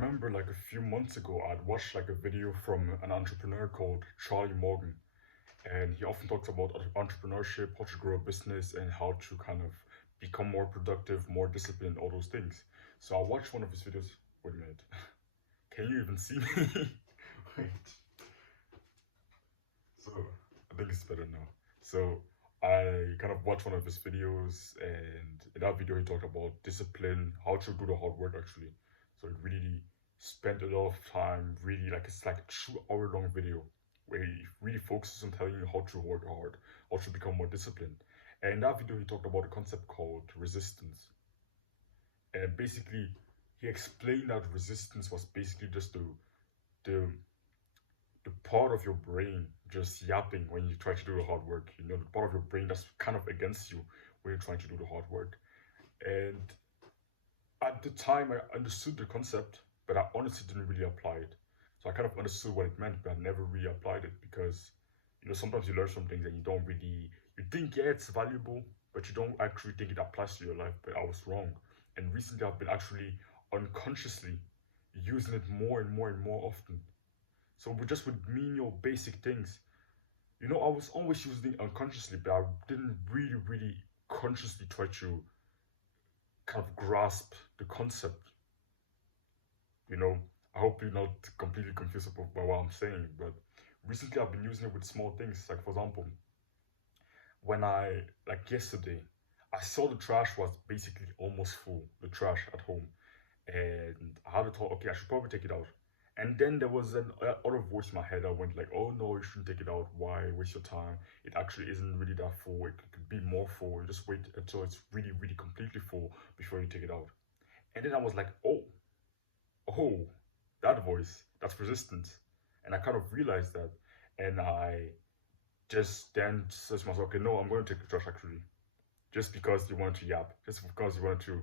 remember like a few months ago, I'd watched like a video from an entrepreneur called Charlie Morgan, and he often talks about entrepreneurship, how to grow a business, and how to kind of become more productive, more disciplined, all those things. So I watched one of his videos. Wait a minute, can you even see me? Wait. So I think it's better now. So I kind of watched one of his videos, and in that video he talked about discipline, how to do the hard work actually. So it really spent a lot of time, really like it's like a 2 hour long video where he really focuses on telling you how to work hard, how to become more disciplined. And in that video he talked about a concept called resistance. And basically he explained that resistance was basically just the the part of your brain just yapping when you try to do the hard work. You know, the part of your brain that's kind of against you when you're trying to do the hard work. And at the time, I understood the concept, but I honestly didn't really apply it. So I kind of understood what it meant, but I never really applied it because, you know, sometimes you learn some things and you don't really, you think, yeah, it's valuable, but you don't actually think it applies to your life. But I was wrong. And recently, I've been actually unconsciously using it more and more and more often. So just with menial basic things, you know, I was always using it unconsciously, but I didn't really consciously try to kind of grasp the concept. You know, I hope you're not completely confused about what I'm saying, but recently I've been using it with small things. Like for example, when like yesterday, I saw the trash was basically almost full, the trash at home, and I had a thought, okay, I should probably take it out. And then there was an other voice in my head that went like, oh no, you shouldn't take it out. Why waste your time? It actually isn't really that full. It could be more full. You just wait until it's really completely full before you take it out. And then I was like, oh, that voice, that's resistance. And I kind of realized that. And I just then said to myself, okay, no, I'm going to take the trash actually. Just because you want to yap, just because you want to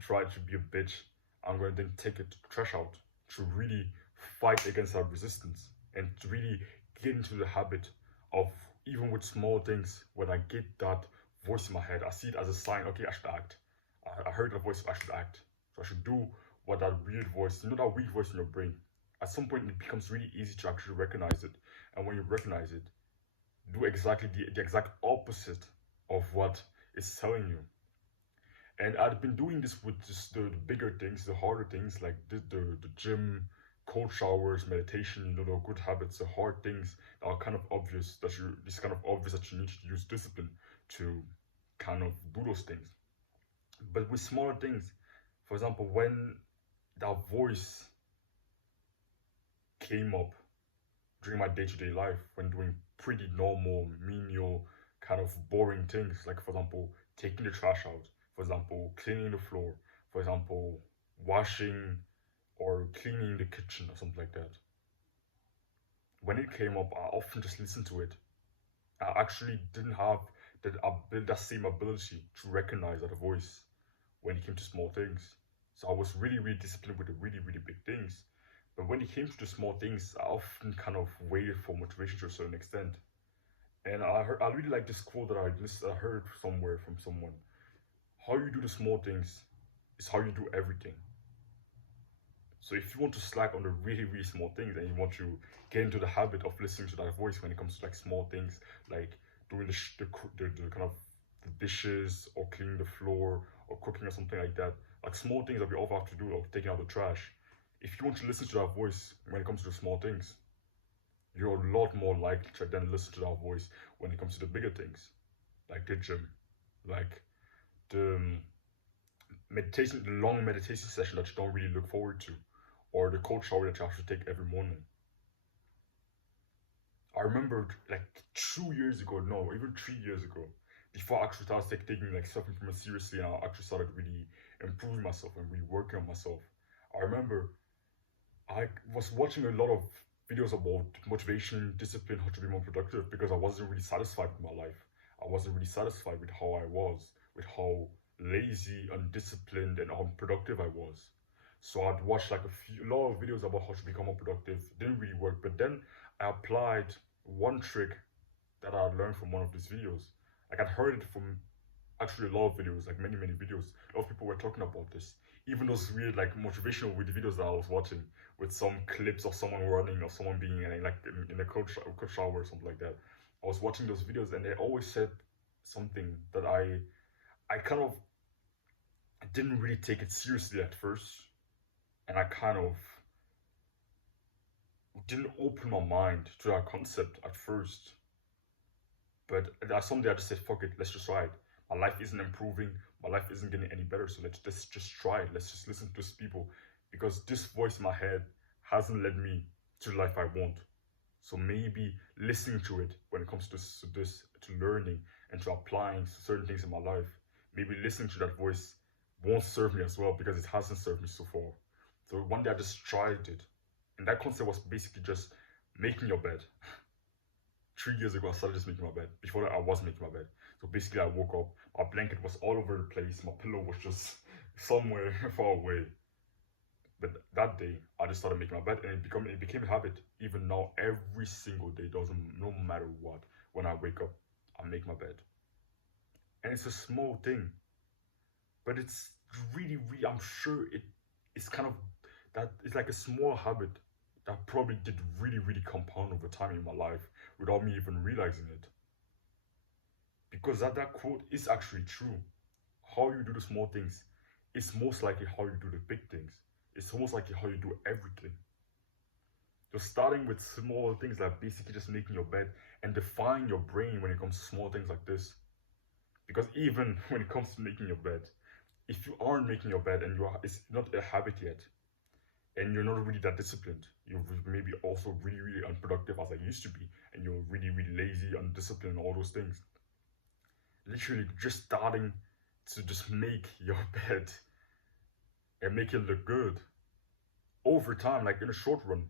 try to be a bitch, I'm going to then take it trash out to really fight against that resistance and to really get into the habit of even with small things. When I get that voice in my head, I see it as a sign. Okay, I should act. I heard the voice. I should act. So I should do what that weird voice. You know that weird voice in your brain. At some point, it becomes really easy to actually recognize it. And when you recognize it, do exactly the exact opposite of what it's telling you. And I've been doing this with just the bigger things, the harder things like the gym, cold showers, meditation, you know, the good habits, the hard things that are kind of obvious that it's kind of obvious that you need to use discipline to kind of do those things. But with smaller things, for example, when that voice came up during my day-to-day life when doing pretty normal, menial, kind of boring things, like for example, taking the trash out, for example, cleaning the floor, for example, washing or cleaning the kitchen or something like that. When it came up, I often just listened to it. I actually didn't have that same ability to recognize that voice when it came to small things. So I was really disciplined with the really big things. But when it came to the small things, I often kind of waited for motivation to a certain extent. And I really like this quote that I heard somewhere from someone. How you do the small things is how you do everything. So if you want to slack on the really small things and you want to get into the habit of listening to that voice when it comes to like small things, like doing the kind of the dishes or cleaning the floor or cooking or something like that, like small things that we all have to do, or taking out the trash. If you want to listen to that voice when it comes to the small things, you're a lot more likely to then listen to that voice when it comes to the bigger things, like the gym, like the meditation, the long meditation session that you don't really look forward to, or the cold shower that you have to take every morning. I remember like 2 years ago, no, even 3 years ago, before I actually started taking like self-improvement seriously and I actually started really improving myself and really working on myself. I remember I was watching a lot of videos about motivation, discipline, how to be more productive because I wasn't really satisfied with my life. I wasn't really satisfied with how I was, with how lazy, undisciplined, and unproductive I was. So I'd watch like a lot of videos about how to become more productive. It didn't really work, but then I applied one trick that I learned from one of these videos. Like I'd heard it from actually a lot of videos, like many videos. A lot of people were talking about this. even those weird like motivational videos that I was watching with some clips of someone running or someone being in a coach shower or something like that. I was watching those videos and they always said something that I kind of didn't really take it seriously at first, and I kind of didn't open my mind to that concept at first. But that's something I just said, fuck it, let's just try it. My life isn't improving, my life isn't getting any better, so let's just try it. Let's just listen to these people. Because this voice in my head hasn't led me to the life I want. So maybe listening to it when it comes to learning and to applying certain things in my life, maybe listening to that voice won't serve me as well because it hasn't served me so far. So one day I just tried it. And that concept was basically just making your bed. 3 years ago, I started just making my bed. Before that, I was making my bed. So basically, I woke up, my blanket was all over the place, my pillow was just somewhere far away. But that day, I just started making my bed, and it became a habit. Even now, every single day, no matter what, when I wake up, I make my bed. And it's a small thing, but it's really, I'm sure it's kind of that it's like a small habit that probably did really compound over time in my life without me even realizing it. Because that quote is actually true. How you do the small things is most likely how you do the big things. It's almost like how you do everything. Just starting with small things like basically just making your bed and define your brain when it comes to small things like this. Because even when it comes to making your bed, if you aren't making your bed and it's not a habit yet, and you're not really that disciplined, you're maybe also really unproductive as I used to be, and you're really lazy, undisciplined, all those things. Literally just starting to just make your bed and make it look good over time, like in the short run,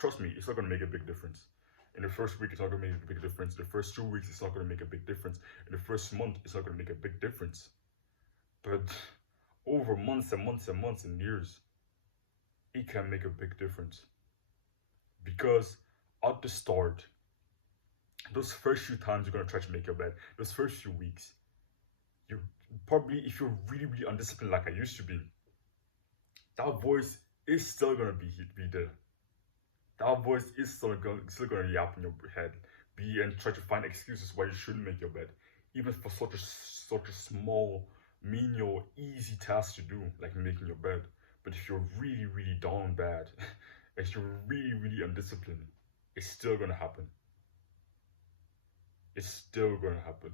trust me, it's not gonna make a big difference. In the first week, it's not gonna make a big difference. The first 2 weeks, it's not gonna make a big difference. In the first month, it's not gonna make a big difference. But over months and months and months and years, it can make a big difference. Because at the start, those first few times you're gonna try to make your bed, those first few weeks, you probably, if you're really undisciplined like I used to be, that voice is still gonna be there. That voice is still gonna yap in your head, and try to find excuses why you shouldn't make your bed, even for such a small, menial, easy task to do, like making your bed. But if you're really down bad, if you're really undisciplined, it's still gonna happen. It's still gonna happen.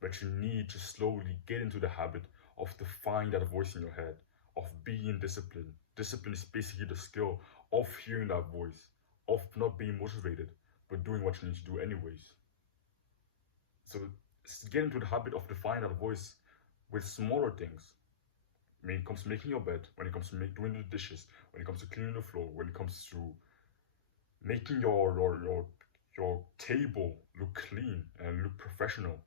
But you need to slowly get into the habit of defining that voice in your head, of being disciplined. Discipline is basically the skill of hearing that voice, of not being motivated, but doing what you need to do anyways. So get into the habit of defining that voice with smaller things. When it comes to making your bed, when it comes to doing the dishes, when it comes to cleaning the floor, when it comes to making your table look clean and look professional.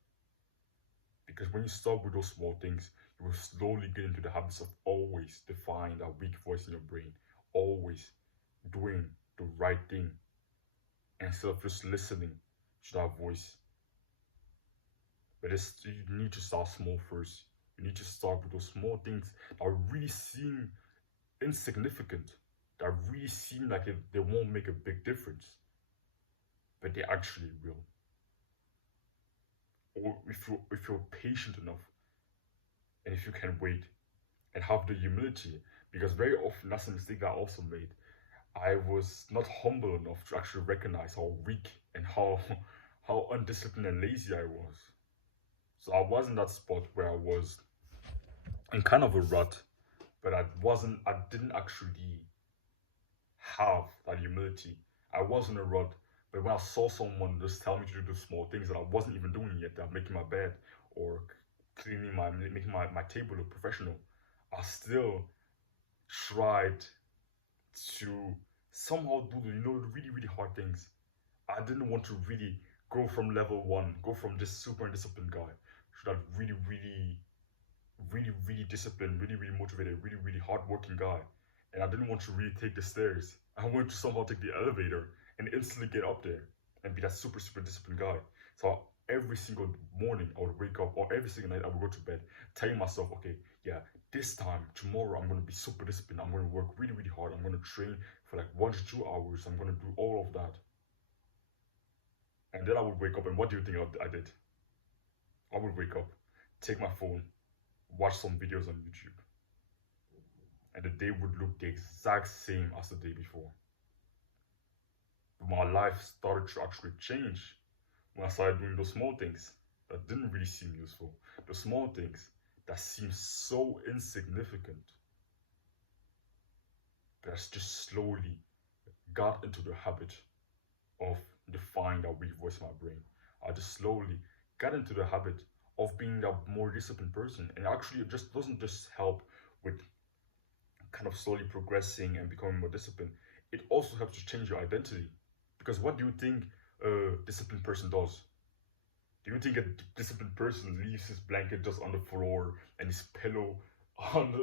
Because when you start with those small things, you will slowly get into the habits of always defying that weak voice in your brain, always doing the right thing instead of just listening to that voice. But you need to start small first. You need to start with those small things that really seem insignificant, that really seem like they won't make a big difference, but they actually will. Or if you're patient enough, and if you can wait and have the humility, because very often that's a mistake I also made. I was not humble enough to actually recognize how weak and how undisciplined and lazy I was. So I was in that spot where I was in kind of a rut, but I didn't actually have that humility. I was in a rut, but when I saw someone just tell me to do small things that I wasn't even doing yet, that making my bed or making my table look professional, I still tried to somehow do the really hard things. I didn't want to really go from level 1, go from this super disciplined guy to that really disciplined, really motivated, really hardworking guy. And I didn't want to really take the stairs. I wanted to somehow take the elevator and instantly get up there and be that super disciplined guy. So every single morning I would wake up, or every single night I would go to bed, telling myself, okay, yeah, this time, tomorrow, I'm going to be super disciplined. I'm going to work really, really hard. I'm going to train for like 1 to 2 hours. I'm going to do all of that. And then I would wake up, and what do you think I did? I would wake up, take my phone, watch some videos on YouTube, and the day would look the exact same as the day before. But my life started to actually change when I started doing those small things that didn't really seem useful, the small things that seem so insignificant, that I just slowly got into the habit of defying that weak voice in my brain. I just slowly got into the habit of being that more disciplined person. And actually, it just doesn't just help with kind of slowly progressing and becoming more disciplined. It also helps to change your identity. Because what do you think a disciplined person does? Do you think a disciplined person leaves his blanket just on the floor and his pillow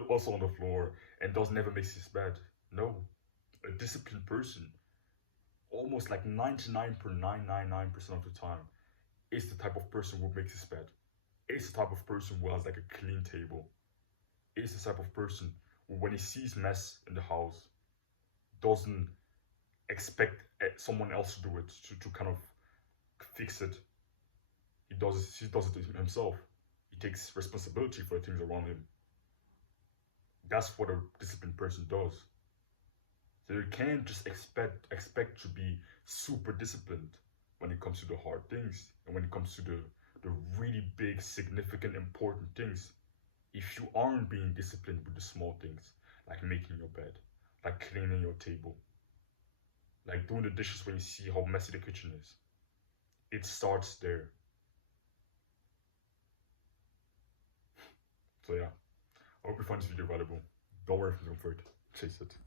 also on the floor and does never makes his bed? No. A disciplined person, almost like 99.999% of the time, is the type of person who makes his bed. Is the type of person who has like a clean table. Is the type of person who, when he sees mess in the house, doesn't expect someone else to do it, to kind of fix it. He does it himself. He takes responsibility for the things around him. That's what a disciplined person does. So you can't just expect to be super disciplined when it comes to the hard things and when it comes to the really big, significant, important things if you aren't being disciplined with the small things, like making your bed, like cleaning your table, like doing the dishes when you see how messy the kitchen is. It starts there. So yeah, I hope you find this video valuable. Don't worry if you don't for it. Chase it.